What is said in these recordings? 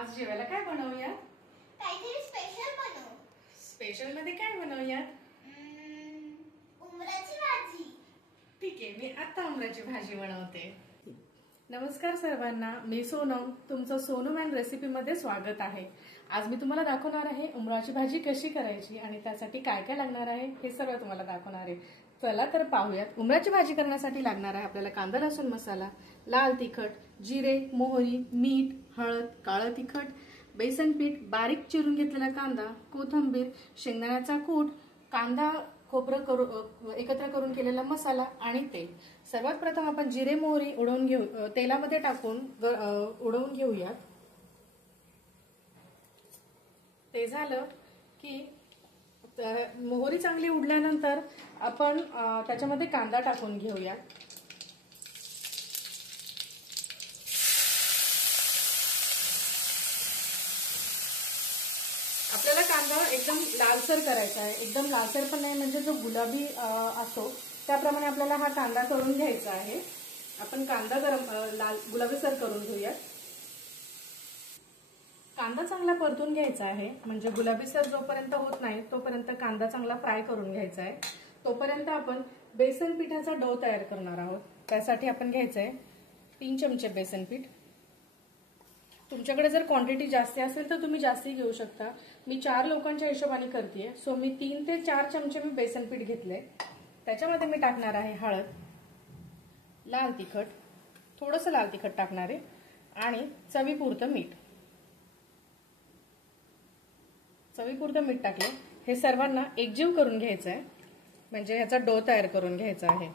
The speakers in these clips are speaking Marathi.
आज जेवायला काय बनवूया? काहीतरी स्पेशल बनवू. स्पेशल मध्ये काय बनवूया? उमराची भाजी. ठीक आहे, मी आता उमराची भाजी बनवते. नमस्कार सर्वांना, मी सोनम, तुमचं सोनू मॅन रेसिपी मध्ये स्वागत आहे. आज मी तुम्हाला दाखवणार आहे उमराची भाजी कशी करायची आणि त्यासाठी काय काय लागणार आहे हे सर्व तुम्हाला दाखवणार आहे. चला तर पाहूयात. उमराची भाजी करण्यासाठी लागणार आहे आपल्याला कांदा लसूण मसाला, लाल तिखट, जिरे, मोहरी, मीठ, हळद, काळं तिखट, बेसन पीठ, बारीक चिरून घेतलेला कांदा, कोथिंबीर, शेंगदाण्याचा कूट, कांदा खोबरं एकत्र करून केलेला मसाला आणि तेल. सर्वात प्रथम आपण जिरे मोहरी उडवून घेऊ, तेलामध्ये टाकून उडवून घेऊयात. ते झालं की मोहरी चांगली उडल्यानंतर आपण त्याच्यामध्ये कांदा टाकून घेऊया. आपल्याला कांदा एकदम लालसर करायचा आहे. एकदम लालसर पण नाही, म्हणजे जो गुलाबी असतो त्याप्रमाणे आपल्याला हा कांदा करून घ्यायचा आहे. आपण कांदा गुलाबीसर करून घेऊया. कांदा चांगला परतून घ्यायचा आहे, म्हणजे गुलाबीसर जोपर्यंत होत नाही तोपर्यंत कांदा चांगला फ्राय करून घ्यायचा आहे. तोपर्यंत आपण बेसन पिठाचा डो तयार करणार आहोत. त्यासाठी आपण घ्यायचं आहे 3 चमचे बेसन पीठ. तुमच्याकडे जर क्वांटिटी जास्त असेल तर तुम्ही जास्ती घेऊ शकता. मी 4 लोकांच्या हिशोबाने करतेय, सो मी 3 ते 4 चमचे मी बेसन पीठ घेतले. त्याच्यामध्ये मी टाकणार आहे हळद, लाल तिखट, थोडंसं लाल तिखट टाकणार आहे आणि चवीपुरतं मीठ. चवीपुरतं मीठ टाकले. हे सर्वांना एकजीव करून घ्यायचं आहे, म्हणजे ह्याचा डो तयार करून घ्यायचा आहे.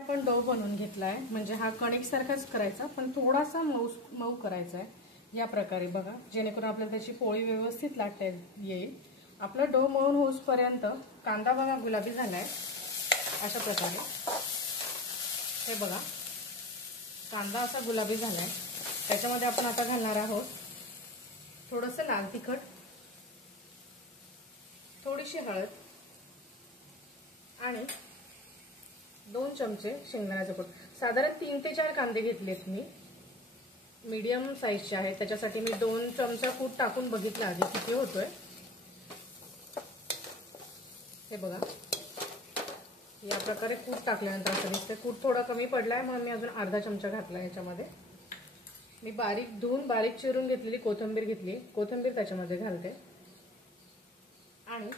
आपण डो बनवून घेतला आहे, म्हणजे हा कणिक सारखाच करायचा पण थोडासा मऊ करायचा आहे. या प्रकारे बघा, जेणेकरून आपल्याला त्याची पोळी व्यवस्थित लाटता येईल. आपला डो मऊन होऊसपर्यंत कांदा बघा गुलाबी झालाय. अशा प्रकारे हे बघा, कांदा असा गुलाबी झालाय. त्याच्यामध्ये आपण आता घालणार आहोत थोडंसं लाल तिखट, थोडीशी हळद आणि 2 चमचे शेंगदाण्याचं कूट. साधारण 3 ते 4 कांदे घेतलेत मी, मीडियम साईजचे आहेत. त्याच्यासाठी मी 2 चमचा कूट टाकून बघितलं आधी किती होतोय. हे बघा, या प्रकारे कूट टाकल्यानंतर असं दिसतंय. कूट थोडा कमी पडलाय म्हणून मी अजून अर्धा चमचा घातला याच्यामध्ये. मी बारीक धुवून बारीक चिरून घेतलेली कोथिंबीर घेतली. कोथिंबीर त्याच्यामध्ये घालते आणि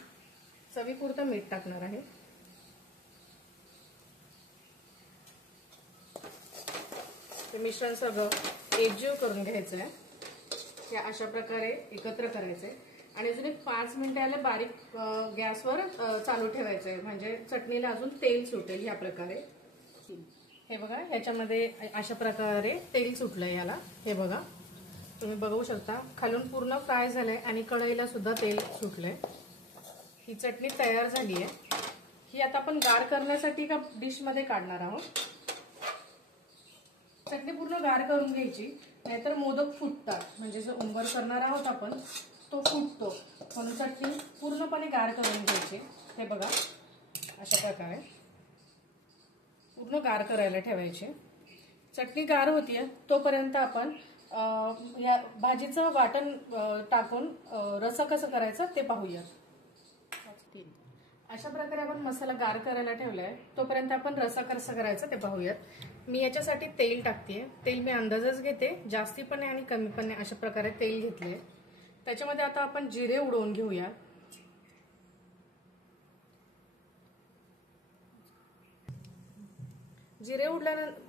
चवीपुरतं मीठ टाकणार आहे. ते मिश्रण सगळं एकजीव करून घ्यायचं आहे. हे अशा प्रकारे एकत्र करायचंय आणि अजून एक 5 मिनिटं याला बारीक गॅसवर चालू ठेवायचंय, म्हणजे चटणीला अजून तेल सुटेल. ह्या प्रकारे हे बघा, ह्याच्यामध्ये अशा प्रकारे तेल सुटलंय याला. हे बघा, तुम्ही बघू शकता खालून पूर्ण फ्राय झालंय आणि कढईला सुद्धा तेल सुटलंय. ही चटणी तयार झाली आहे. ही आता आपण गार करण्यासाठी एका डिश मध्ये काढणार आहोत. चटणी पूर्ण गार करून घ्यायची, नाहीतर मोदक फुटतात. म्हणजे जो उंबर करणार आहोत आपण तो फुटतो, म्हणून चटणी पूर्णपणे गार करून घ्यायची. हे बघा, अशा प्रकारे पूर्ण गार करायला ठेवायची. चटणी गार होतीये तोपर्यंत आपण या भाजीचं वाटण टाकून रस्सा कसं करायचं ते पाहूया. अशा प्रकारे आपण मसाला गार करायला ठेवलाय, तोपर्यंत आपण रस्सा कसं करायचं ते पाहूयात. मी याच्यासाठी तेल टाकतेय. तेल मी अंदाजच घेते, जास्ती पण नाही आणि कमी पण नाही. अशा प्रकारे तेल घेतले. त्याच्यामध्ये आता आपण जिरे उडवून घेऊया.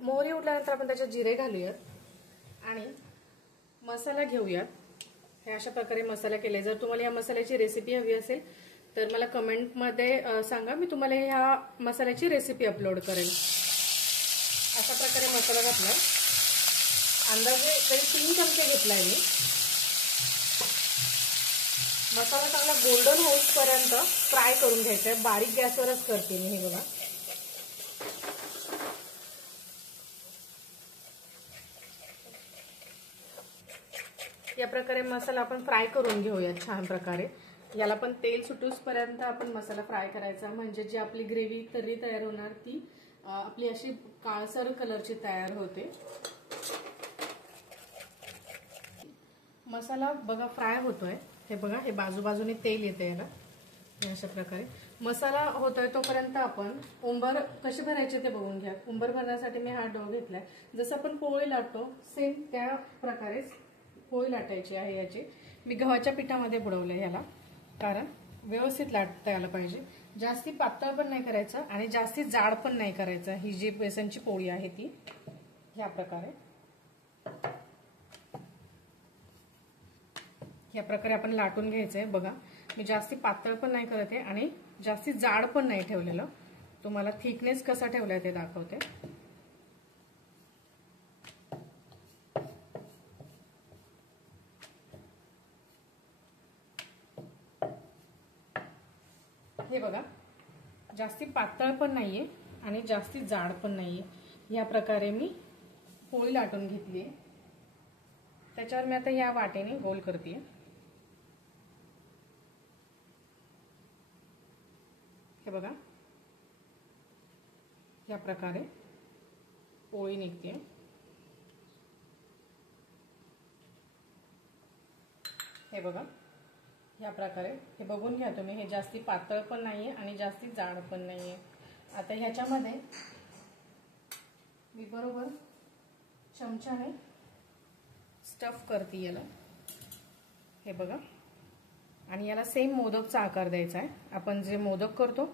मोहरी उडल्यानंतर आपण त्याच्यात जिरे घालूयात आणि मसाला घेऊयात. हे अशा प्रकारे मसाला केले. जर तुम्हाला या मसाल्याची रेसिपी हवी असेल तर मला कमेंटमध्ये सांगा, मी तुम्हाला ह्या मसाल्याची रेसिपी अपलोड करेल. अशा प्रकारे मसाला घातलाय. अंदाजे तरी 3 चमचे घेतलाय मी. मसाला चांगला गोल्डन होईपर्यंत फ्राय करून घ्यायचा आहे. बारीक गॅसवरच करते मी. हे बघा, या प्रकारे मसाला आपण फ्राय करून घेऊया छान प्रकारे. याला पण तेल सुटूसपर्यंत आपण मसाला फ्राय करायचा, म्हणजे जी आपली ग्रेव्ही तर्री तयार होणार ती आपली अशी काळसर कलरची तयार होते. मसाला बघा फ्राय होतोय, हे बघा हे बाजूबाजूने तेल येते याला, अशा प्रकारे मसाला होतोय. तोपर्यंत आपण उंबर कसे भरायचे ते बघून घ्या. उंबर भरण्यासाठी मी हा डो घेतलाय. जसं आपण पोळी लाटतो सेम त्या प्रकारेच पोळी लाटायची आहे याची. मी गव्हाच्या पिठामध्ये बुडवलंय याला, कारण व्यवस्थित लाटता यायला पाहिजे. जास्ती पातळ पण नाही करायचं आणि जास्ती जाड पण नाही करायचं. ही जी बेसनची पोळी आहे ती ह्या प्रकारे आपण लाटून घ्यायचंय. बघा मी जास्ती पातळ पण नाही करत आहे आणि जास्ती जाड पण नाही ठेवलेलं. तुम्हाला थिकनेस कसा ठेवलाय ते दाखवते. हे बघा जास्ती पातळ पण नाहीये आणि जास्ती जाड पण नाहीये. या प्रकारे मी पोळी लाटून घेतली. त्याच्यावर मी आता या वाटेने गोल करते. हे बघा या प्रकारे पोळी निघते. हे बघा या प्रकारे हे बघून घ्या तुम्ही. हे जास्ती पातळ पण नाहीये आणि जास्ती जाड पण नाहीये. आता ह्याच्यामध्ये मी बरोबर चमच्याने स्टफ करते याला. हे बघा आणि याला सेम मोदकचा आकार द्यायचा आहे. आपण जे मोदक करतो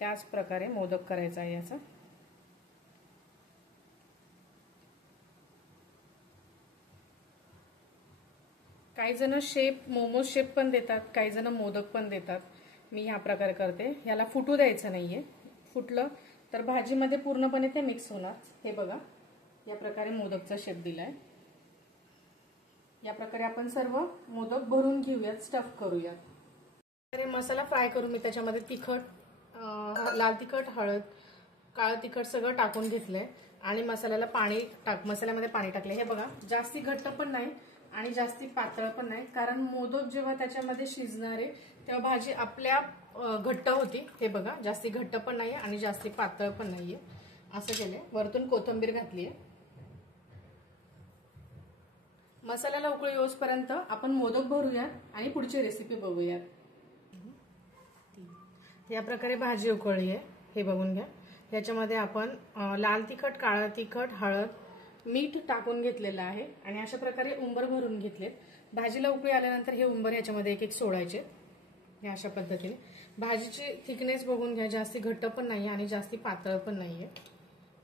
त्याच प्रकारे मोदक करायचा आहे याचा. काही जण शेप मोमोज शेप पण देतात, काही जण मोदक पण देतात. मी ह्या प्रकारे करते. याला फुटू द्यायचं नाहीये. फुटलं तर भाजीमध्ये पूर्णपणे ते मिक्स होणार. हे बघा या प्रकारे मोदकचा शेप दिलाय. या प्रकारे आपण सर्व मोदक भरून घेऊयात, स्टफ करूयात. तर मसाला फ्राय करून मी त्याच्यामध्ये तिखट, लाल तिखट, हळद, काळं तिखट सगळं टाकून घेतलंय आणि मसाल्यामध्ये पाणी टाकले. हे बघा जास्ती घट्ट पण नाही आणि जास्ती पातळ पण नाही, कारण मोदक जेव्हा त्याच्यामध्ये शिजणारे तेव्हा भाजी आपल्या घट्ट होती. हे बघा जास्ती घट्ट पण नाही आणि जास्ती पातळ पण नाहीये. असं केलंय. वरतून कोथिंबीर घातलीये. मसाल्याला उकळी येऊसपर्यंत आपण मोदक भरूयात आणि पुढची रेसिपी बघूयात. या प्रकारे भाजी उकळली आहे, हे बघून घ्या. याच्यामध्ये आपण लाल तिखट, काळं तिखट, हळद, मीठ टाकून घेतलेलं आहे आणि अशा प्रकारे उंबर भरून घेतलेत. भाजीला उकळी आल्यानंतर हे उंबर याच्यामध्ये एक एक सोडायचे. हे अशा पद्धतीने भाजीची थिकनेस बघून घ्या. जास्ती घट्ट पण नाही आणि जास्ती पातळ पण नाहीये.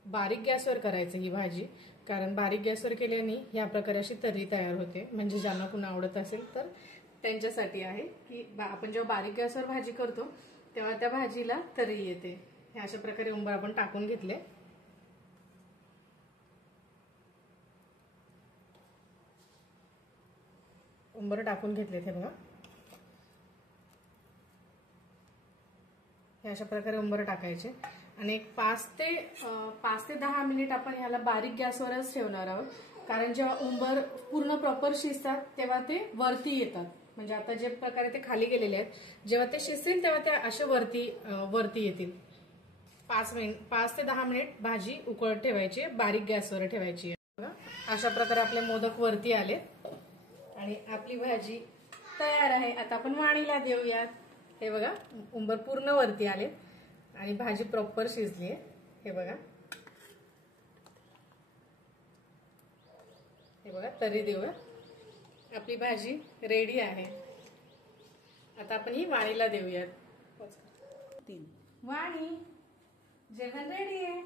बारीक गॅसवर करायचं ही भाजी, कारण बारीक गॅसवर केल्याने या प्रकारे अशी तर्री तयार होते. म्हणजे ज्यांना कुणा आवडत असेल तर त्यांच्यासाठी आहे की आपण जेव्हा बारीक गॅसवर भाजी करतो तेव्हा त्या भाजीला तर्री येते. हे अशा प्रकारे उंबर आपण टाकून घेतले. उंबर टाकून घेतले. हे बघा हे अशा प्रकारे उंबर टाकायचे आणि एक 5 ते 10 मिनिट आपण ह्याला बारीक गॅसवरच ठेवणार आहोत, कारण जेव्हा उंबर पूर्ण प्रॉपर शिजतात तेव्हा ते वरती येतात. म्हणजे आता जे प्रकारे ते खाली गेलेले आहेत, जेव्हा ते शिजतील तेव्हा ते असे वरती येतील. 5 ते 10 मिनिट भाजी उकळत ठेवायची, बारीक गॅसवर ठेवायची. अशा प्रकारे आपले मोदक वरती आले आणि आपली भाजी तयार आहे. आता आपण वाणीला देऊयात. हे बघा उंबर पूर्ण वरती आले आणि भाजी प्रॉपर शिजली आहे. हे बघा, हे बघा तर्री देऊया. आपली भाजी रेडी आहे. आता आपण ही वाणीला देऊयात. वाणी जेवण रेडी आहे.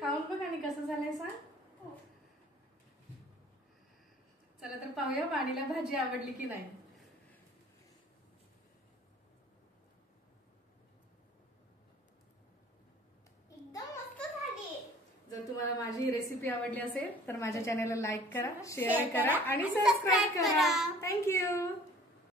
खाऊन बघ आणि कसं झालंय सांग. चला तर पाहूया वाणीला भाजी आवडली की नाही. एकदम मस्त झाली. जर तुम्हाला माझी रेसिपी आवडली असेल तर माझ्या चॅनलला लाईक करा, शेअर करा आणि सबस्क्राईब करा. थँक्यू.